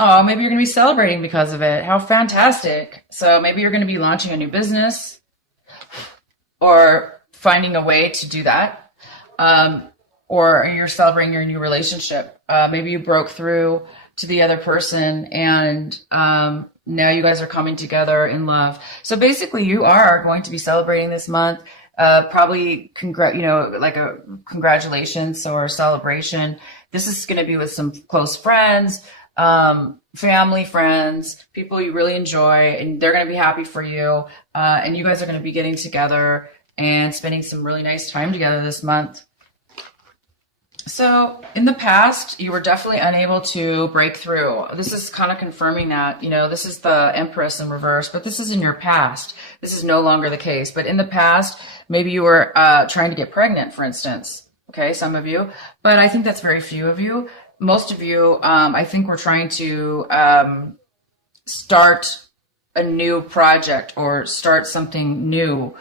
Oh, maybe you're going to be celebrating because of it. How fantastic. So maybe you're going to be launching a new business or finding a way to do that. Or you're celebrating your new relationship. Maybe you broke through to the other person and now you guys are coming together in love. So basically you are going to be celebrating this month. Probably like a congratulations or a celebration. This is going to be with some close friends, family, friends, people you really enjoy, and they're going to be happy for you. And you guys are going to be getting together and spending some really nice time together this month. So in the past, you were definitely unable to break through. This is kind of confirming that, this is the Empress in reverse, but this is in your past. This is no longer the case. But in the past, maybe you were trying to get pregnant, for instance. Okay, some of you. But I think that's very few of you. Most of you, I think we're trying to start a new project or start something new,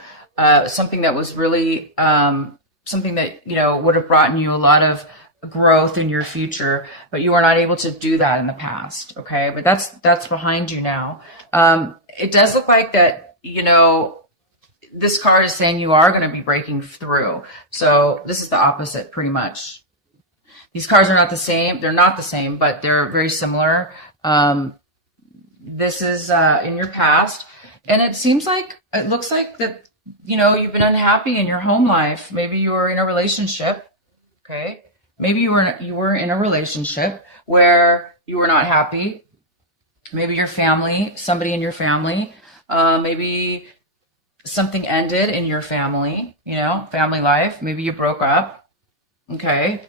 something that was really something that, would have brought you a lot of growth in your future, but you were not able to do that in the past. Okay. But that's behind you now. It does look like that, this card is saying you are going to be breaking through. So this is the opposite pretty much. These cards are not the same. They're not the same, but they're very similar. This is in your past. And it looks like that, you've been unhappy in your home life. Maybe you were in a relationship. Okay. Maybe you were in a relationship where you were not happy. Maybe your family, somebody in your family, maybe something ended in your family, family life. Maybe you broke up. Okay.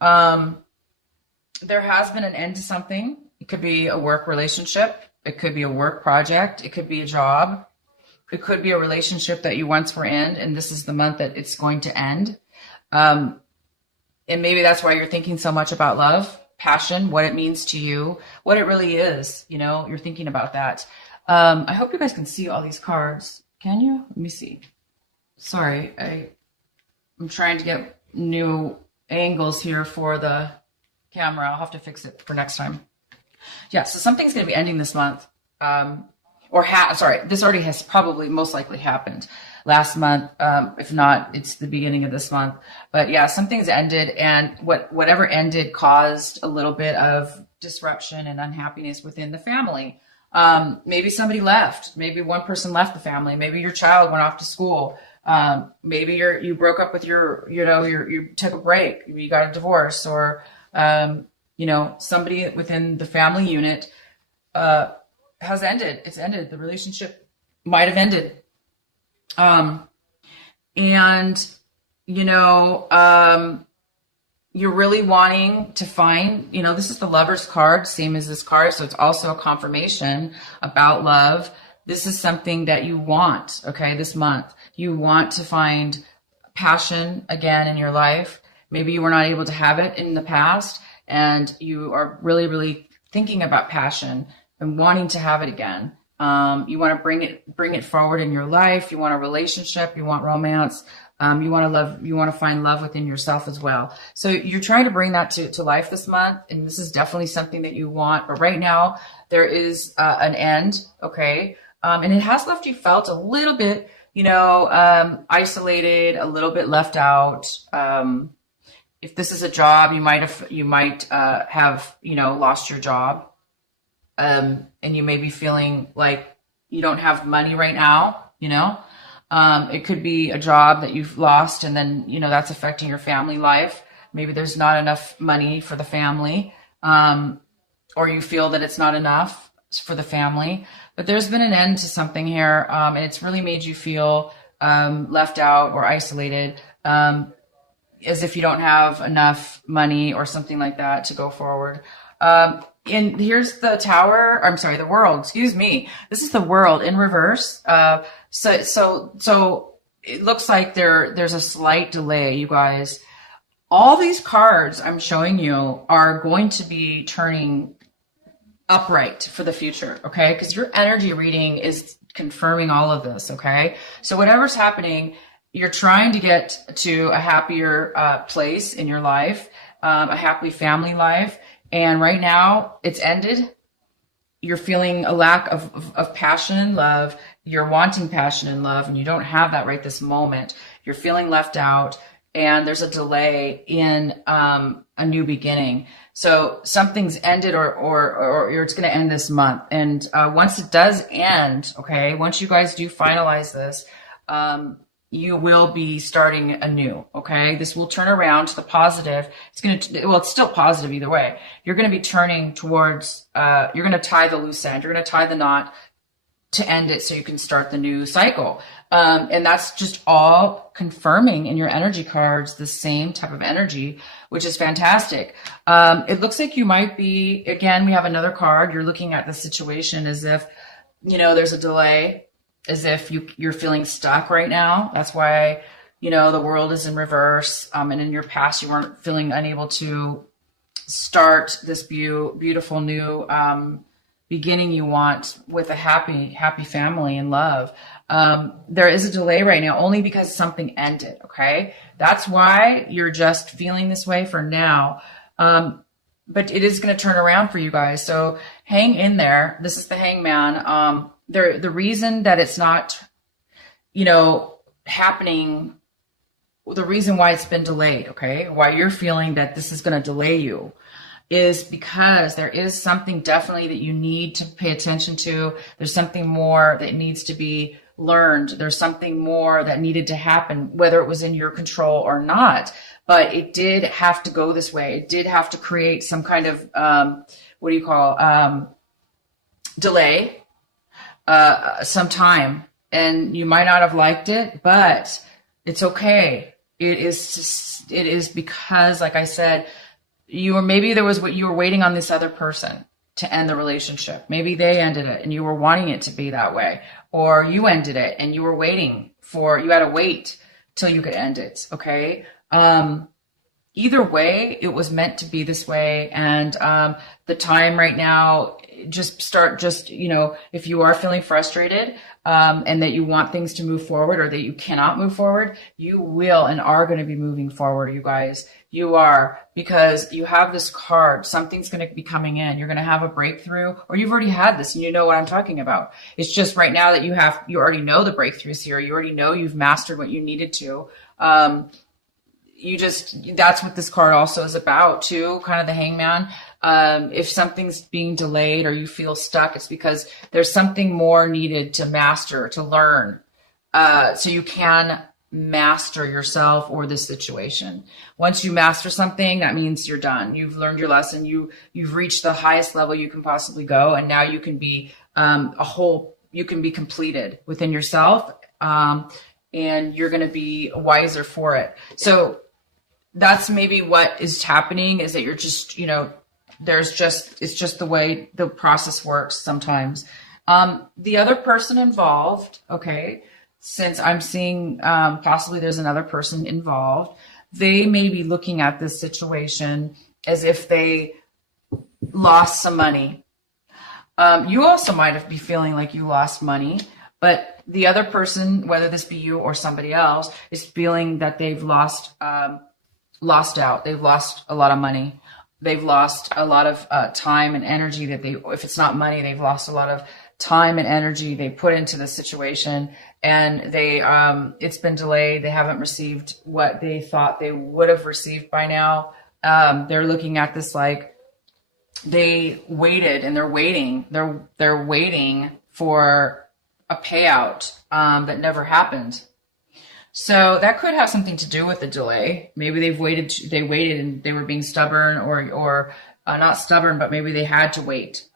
There has been an end to something. It could be a work relationship. It could be a work project. It could be a job. It could be a relationship that you once were in, and this is the month that it's going to end. And maybe that's why you're thinking so much about love, passion, what it means to you, what it really is. You're thinking about that. I hope you guys can see all these cards. Can you? Let me see. Sorry, I'm trying to get new angles here for the camera. I'll have to fix it for next time. Yeah, so something's going to be ending this month. This already has probably most likely happened last month. If not, it's the beginning of this month. But yeah, something's ended, and whatever ended caused a little bit of disruption and unhappiness within the family. Maybe somebody left. Maybe one person left the family. Maybe your child went off to school. Maybe you broke up with you took a break. You got a divorce, or somebody within the family unit has ended. It's ended. The relationship might have ended. You're really wanting to find, this is the Lover's card, same as this card. So it's also a confirmation about love. This is something that you want, okay, this month. You want to find passion again in your life. Maybe you were not able to have it in the past, and you are really, really thinking about passion and wanting to have it again. You want to bring it forward in your life. You want a relationship. You want romance. You want to love. You want to find love within yourself as well. So you're trying to bring that to life this month, and this is definitely something that you want. But right now there is an end, okay, and it has left you felt a little bit, isolated, a little bit left out. If this is a job, you might have lost your job. And you may be feeling like you don't have money right now, it could be a job that you've lost, and then, that's affecting your family life. Maybe there's not enough money for the family, or you feel that it's not enough for the family, but there's been an end to something here. And it's really made you feel, left out or isolated, as if you don't have enough money or something like that to go forward. And here's the the World, excuse me. This is the World in reverse. So it looks like there's a slight delay, you guys. All these cards I'm showing you are going to be turning upright for the future, okay? Because your energy reading is confirming all of this, okay? So whatever's happening, you're trying to get to a happier place in your life, a happy family life. And right now it's ended. you're feeling a lack of passion and love. You're wanting passion and love, and you don't have that right this moment. You're feeling left out, and there's a delay in a new beginning. So something's ended, or it's going to end this month. And once it does end, okay, once you guys do finalize this, you will be starting anew. Okay, this will turn around to the positive. It's going to, well, it's still positive either way. You're going to be turning towards, you're going to tie the loose end. You're going to tie the knot to end it so you can start the new cycle. And that's just all confirming in your energy cards the same type of energy, which is fantastic. It looks like you might be, again, we have another card. You're looking at the situation as if, you know, there's a delay, as if you're feeling stuck right now. That's why, you know, the world is in reverse. And in your past, you weren't feeling unable to start this beautiful new beginning you want with a happy family and love. There is a delay right now only because something ended. Okay. That's why you're just feeling this way for now. But it is going to turn around for you guys. So hang in there. This is the Hangman. The reason that it's not, you know, happening, the reason why it's been delayed, okay, why you're feeling that this is going to delay you, is because there is something definitely that you need to pay attention to. There's something more that needs to be learned. There's something more that needed to happen, whether it was in your control or not. But it did have to go this way. It did have to create some kind of, what do you call, delay, some time. And you might not have liked it, but it's okay. It is because, like I said, maybe there was what you were waiting on this other person to end the relationship. Maybe they ended it and you were wanting it to be that way, or you ended it and you were waiting you had to wait till you could end it. Okay. Either way, it was meant to be this way. And, the time right now, you know, if you are feeling frustrated, and that you want things to move forward, or that you cannot move forward, you will and are going to be moving forward, you guys. You are, because you have this card. Something's going to be coming in. You're going to have a breakthrough, or you've already had this and you know what I'm talking about. It's just right now that you already know the breakthroughs here. You already know you've mastered what you needed to. That's what this card also is about too, kind of the Hangman. If something's being delayed or you feel stuck, it's because there's something more needed to master, to learn, so you can master yourself or this situation. Once you master something, that means you're done. You've learned your lesson. You've reached the highest level you can possibly go, and now you can be you can be completed within yourself, and you're going to be wiser for it. So that's maybe what is happening, is that you're just, you know, it's just the way the process works sometimes. The other person involved, okay, since I'm seeing possibly there's another person involved, they may be looking at this situation as if they lost some money. You also might be feeling like you lost money, but the other person, whether this be you or somebody else, is feeling that they've lost out. They've lost a lot of money. They've lost a lot of time and energy if it's not money, they've lost a lot of time and energy they put into the situation, and it's been delayed. They haven't received what they thought they would have received by now. They're looking at this like they waited, and they're waiting. They're waiting for a payout that never happened. So that could have something to do with the delay. Maybe they waited and they were being stubborn, or not stubborn, but maybe they had to wait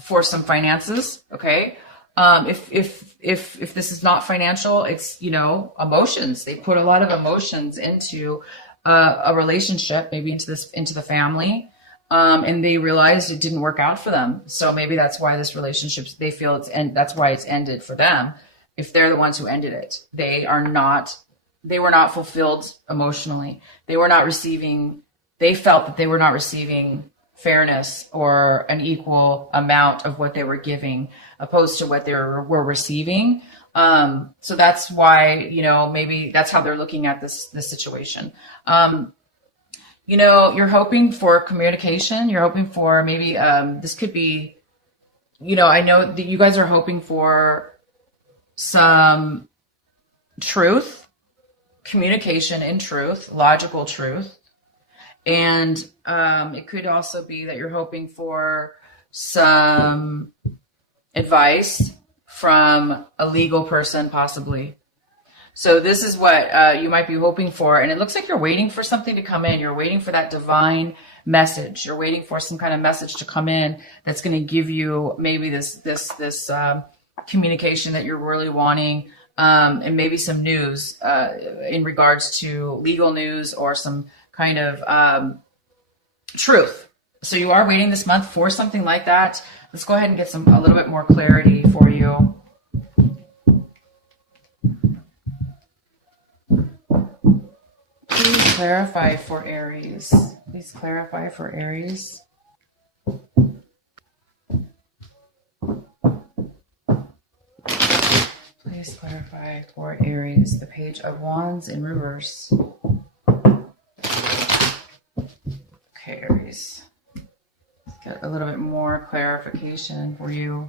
for some finances. Okay. If this is not financial, it's, you know, emotions. They put a lot of emotions into a relationship, maybe into the family. And they realized it didn't work out for them. So maybe that's why this relationship, they feel that's why it's ended for them. If they're the ones who ended it, they were not fulfilled emotionally. They felt that they were not receiving fairness or an equal amount of what they were giving opposed to what they were receiving. So that's why, you know, maybe that's how they're looking at this situation. You know, you're hoping for communication. You're hoping for maybe, this could be you know, I know that you guys are hoping for some truth, communication in truth, logical truth. And it could also be that you're hoping for some advice from a legal person, possibly. So this is what you might be hoping for. And it looks like you're waiting for something to come in. You're waiting for that divine message. You're waiting for some kind of message to come in that's going to give you maybe this communication that you're really wanting, and maybe some news in regards to legal news or some kind of truth. So you are waiting this month for something like that. Let's go ahead and get a little bit more clarity for you. Please clarify for Aries. Please clarify for Aries. Please clarify for Aries. The Page of Wands in reverse. Okay, Aries. Let's get a little bit more clarification for you.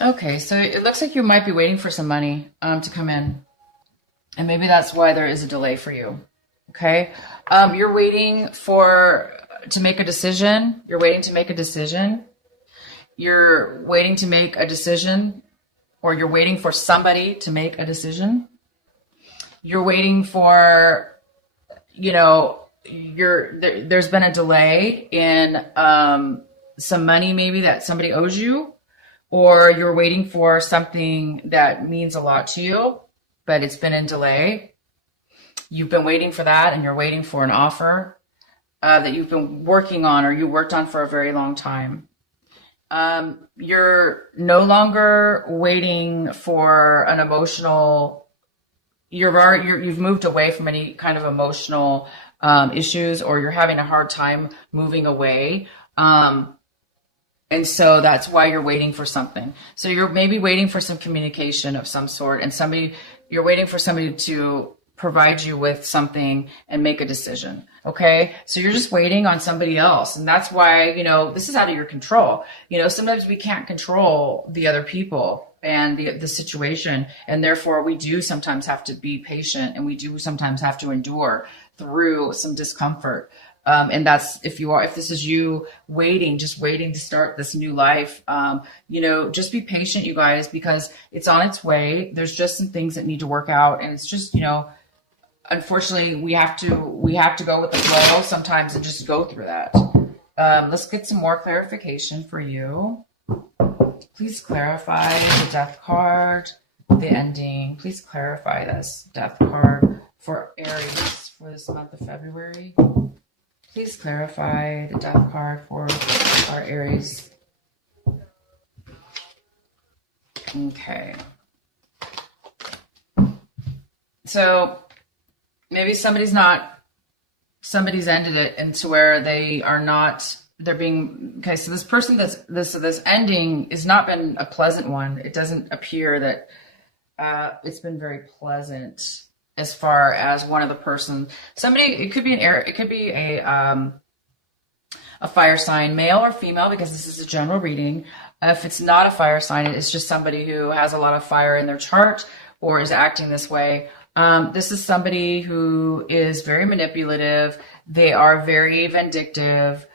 Okay, so it looks like you might be waiting for some money to come in. And maybe that's why there is a delay for you. Okay, you're waiting to make a decision. You're waiting to make a decision. You're waiting to make a decision, or you're waiting for somebody to make a decision. You're waiting for, you know, there's been a delay in some money maybe that somebody owes you, or you're waiting for something that means a lot to you, but it's been in delay. You've been waiting for that, and you're waiting for an offer that you've been working on, or you worked on for a very long time. You're no longer waiting for an emotional, you've moved away from any kind of emotional issues, or you're having a hard time moving away. And so that's why you're waiting for something. So you're maybe waiting for some communication of some sort, and you're waiting for somebody to provide you with something and make a decision. Okay. So you're just waiting on somebody else. And that's why, you know, this is out of your control. You know, sometimes we can't control the other people and the situation. And therefore we do sometimes have to be patient, and we do sometimes have to endure through some discomfort. And that's, if this is you just waiting to start this new life, you know, just be patient, you guys, because it's on its way. There's just some things that need to work out. And it's just, you know, unfortunately we have to go with the flow sometimes and just go through that. Let's get some more clarification for you. Please clarify the Death card, the ending. Please clarify this Death card for Aries for this month of February. Please clarify the Death card for our Aries. Okay. So maybe somebody's ended it into where they're being, okay, so this person this ending has not been a pleasant one. It doesn't appear that it's been very pleasant. As far as one of the person, it could be a fire sign, male or female, because this is a general reading. If it's not a fire sign, it's just somebody who has a lot of fire in their chart or is acting this way. This is somebody who is very manipulative. They are very vindictive.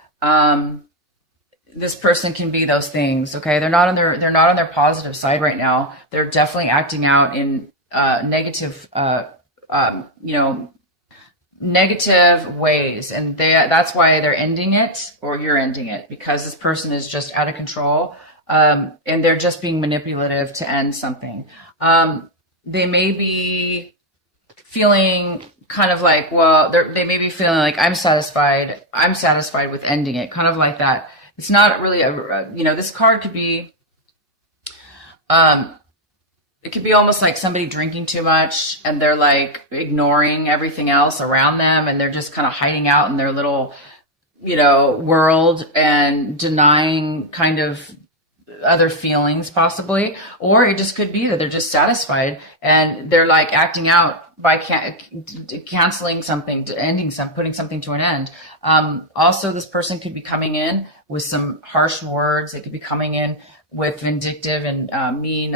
This person can be those things. Okay, they're not on their positive side right now. They're definitely acting out in negative. Negative ways, and that's why they're ending it, or you're ending it, because this person is just out of control, and they're just being manipulative to end something. They may be feeling kind of like, well, they may be feeling like, I'm satisfied with ending it, kind of like that. It's not really this card could be it could be almost like somebody drinking too much, and they're like ignoring everything else around them, and they're just kind of hiding out in their little, world and denying kind of other feelings possibly. Or it just could be that they're just satisfied and they're like acting out by canceling something, putting something to an end. Also, this person could be coming in with some harsh words. They could be coming in with vindictive and mean,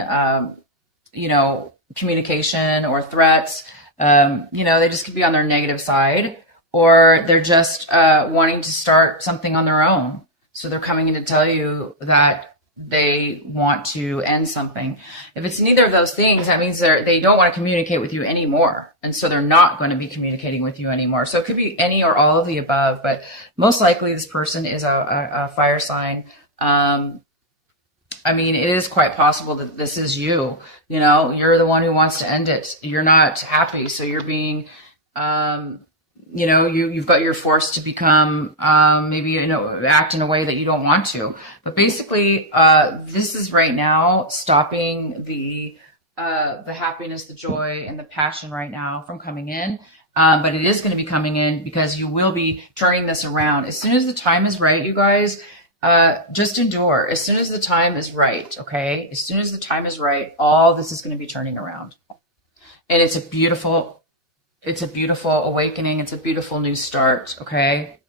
communication or threats. They just could be on their negative side, or they're just wanting to start something on their own. So they're coming in to tell you that they want to end something. If it's neither of those things, that means they don't want to communicate with you anymore. And so they're not going to be communicating with you anymore. So it could be any or all of the above, but most likely this person is a fire sign. It is quite possible that this is you. You're the one who wants to end it. You're not happy. So you're being, you've got your force to become, act in a way that you don't want to. But basically, this is right now stopping the happiness, the joy, and the passion right now from coming in. But it is going to be coming in because you will be turning this around. As soon as the time is right, you guys, just endure. As soon as the time is right, okay? As soon as the time is right, all this is going to be turning around. And it's a beautiful awakening. It's a beautiful new start, okay?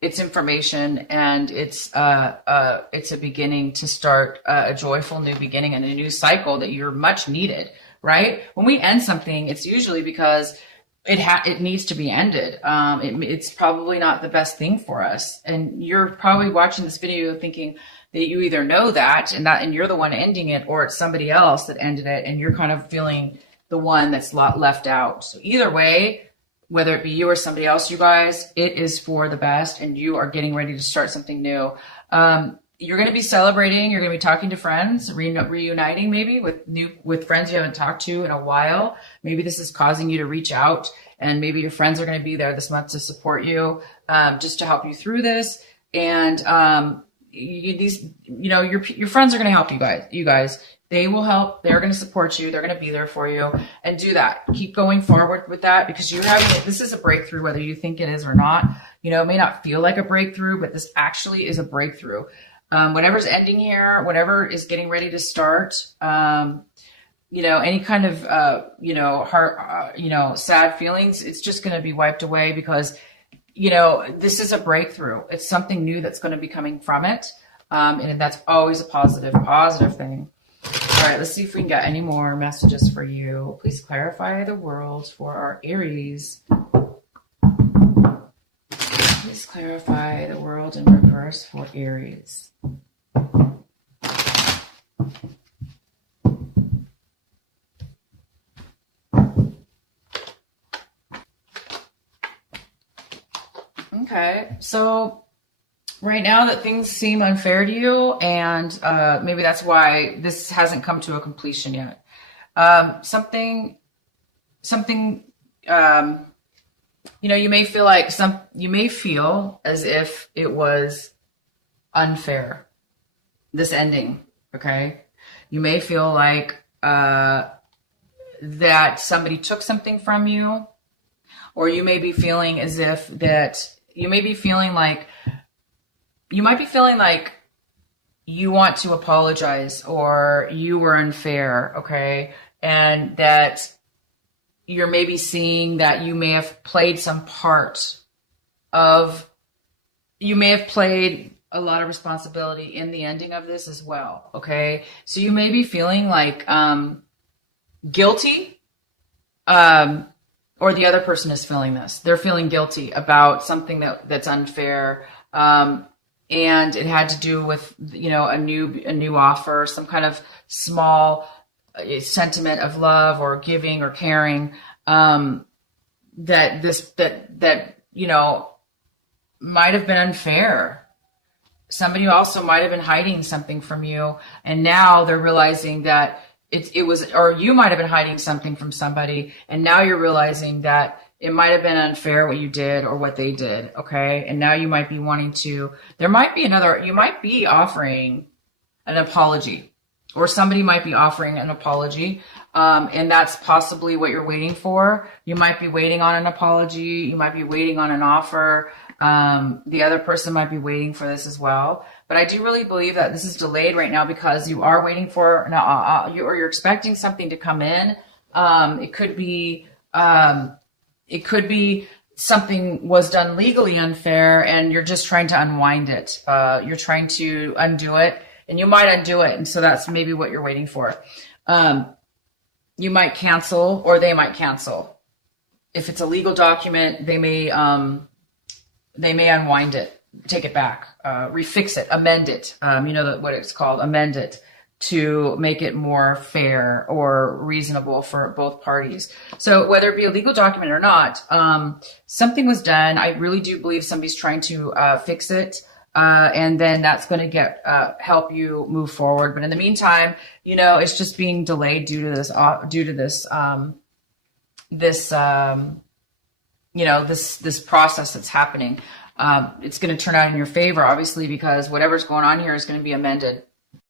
It's information, and it's a beginning to start a joyful new beginning and a new cycle that you're much needed, right? When we end something, it's usually because it needs to be ended. It's probably not the best thing for us. And you're probably watching this video thinking that you either know that and you're the one ending it, or it's somebody else that ended it and you're kind of feeling the one that's left out. So either way, whether it be you or somebody else, you guys, it is for the best, and you are getting ready to start something new. You're going to be celebrating. You're going to be talking to friends, reuniting maybe with friends you haven't talked to in a while. Maybe this is causing you to reach out, and maybe your friends are going to be there this month to support you, just to help you through this. And your friends are going to help you guys. They will help. They're going to support you. They're going to be there for you, and do that. Keep going forward with that, because this is a breakthrough, whether you think it is or not. It may not feel like a breakthrough, but this actually is a breakthrough. Whatever's ending here, whatever is getting ready to start, any kind of, heart, sad feelings, it's just going to be wiped away, because, this is a breakthrough. It's something new that's going to be coming from it. And that's always a positive thing. All right, let's see if we can get any more messages for you. Please clarify the world for our Aries. Please clarify the world in reverse for Aries. Okay, so right now that things seem unfair to you, and maybe that's why this hasn't come to a completion yet. Something, you may feel as if it was unfair, this ending, okay? You may feel like that somebody took something from you, or you may be feeling as if that you might be feeling like you want to apologize, or you were unfair, okay? And that you're maybe seeing that you may have played a lot of responsibility in the ending of this as well, okay? So you may be feeling like guilty, or the other person is feeling this. They're feeling guilty about something that's unfair, and it had to do with, a new offer, some kind of small sentiment of love or giving or caring, that might have been unfair. Somebody also might have been hiding something from you, and now they're realizing that it was, or you might have been hiding something from somebody, and now you're realizing that it might have been unfair what you did or what they did, okay? And now you might be you might be offering an apology, or somebody might be offering an apology, and that's possibly what you're waiting for. You might be waiting on an apology. You might be waiting on an offer. The other person might be waiting for this as well. But I do really believe that this is delayed right now because you are waiting for, you're expecting something to come in. It could be something was done legally unfair and you're just trying to unwind it. You're trying to undo it, and you might undo it. And so that's maybe what you're waiting for. You might cancel, or they might cancel. If it's a legal document, they may unwind it, take it back, refix it, amend it. You know what it's called, amend it, to make it more fair or reasonable for both parties. So whether it be a legal document or not, something was done. I really do believe somebody's trying to fix it. And then that's going to help you move forward. But in the meantime, you know, it's just being delayed due to this, this process that's happening. It's going to turn out in your favor, obviously, because whatever's going on here is going to be amended.